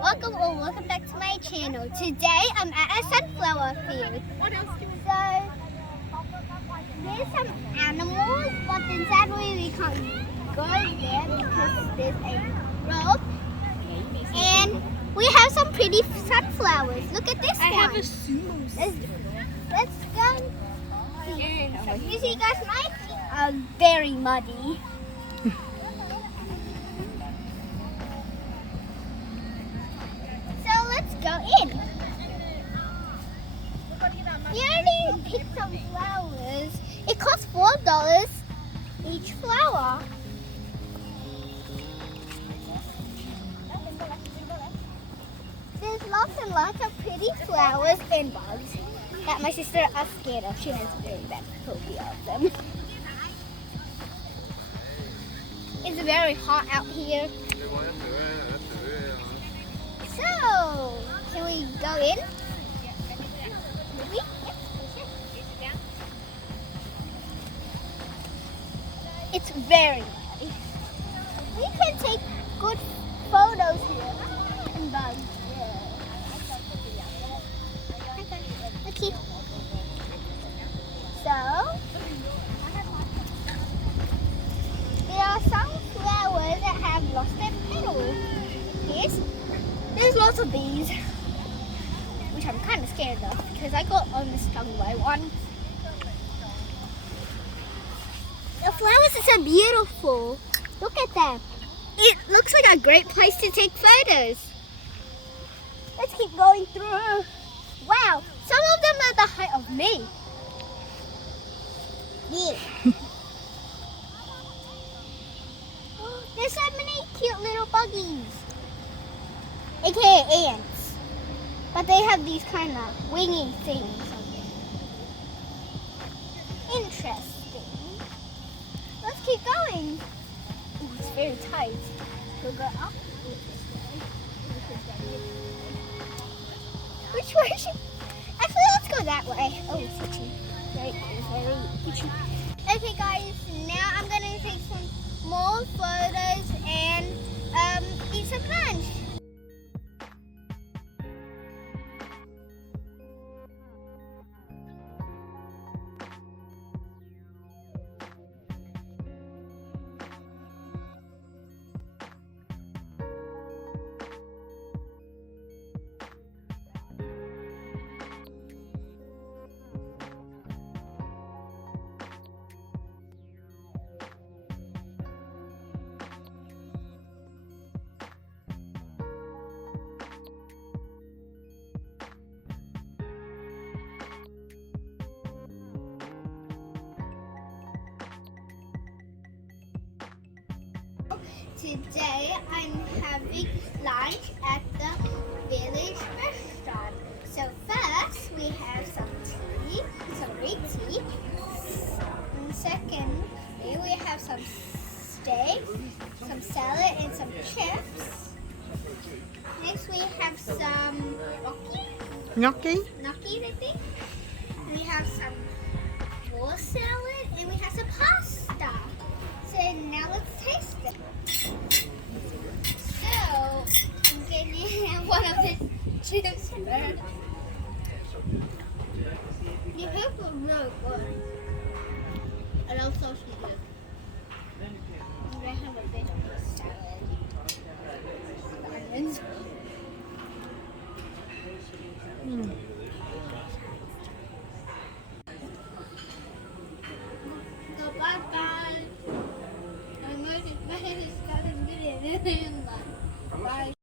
Welcome back to my channel. Today I'm at a sunflower field. What else do we So there's some animals, but then sadly we can't go there because there's a rope. And we have some pretty sunflowers. Look at this I one. have a sumo. Let's go. You see guys, my feet are very muddy. So let's go in. We already picked some flowers. It costs $4 each flower. There's lots and lots of pretty flowers and bugs that my sister is scared of. She has a very bad phobia of them. It's very hot out here. So, can we go in? Maybe? It's very nice. We can take good photos here. And bugs. Okay. So, there are some flowers that have lost their petals. Yes. There's lots of bees, which I'm kind of scared of because I got almost stung by one. The flowers are so beautiful. Look at them. It looks like a great place to take photos. Let's keep going through. Wow, some of them are the height of me. Yeah. Oh, there's so many cute little buggies. AKA ants. But they have these kind of wingy things. Interesting. Let's keep going. Ooh, it's very tight. We'll go up. Which way should... Actually, let's go that way. Oh, it's itchy. Very itchy. Okay, guys. Now I'm going to take some more photos and eat some lunch. Today I'm having lunch at the village restaurant. So first we have some tea, some red tea. And second we have some steak, some salad and some chips. Next we have some Gnocchi? gnocchi I think. We have some raw salad and we have some pasta. So now let's taste it. So, I'm getting one of the chips first. The chips are really good. And also sweet. I'm going to have a bit of the salad. Onions. So bye guys. My head is starting to get in. Bye.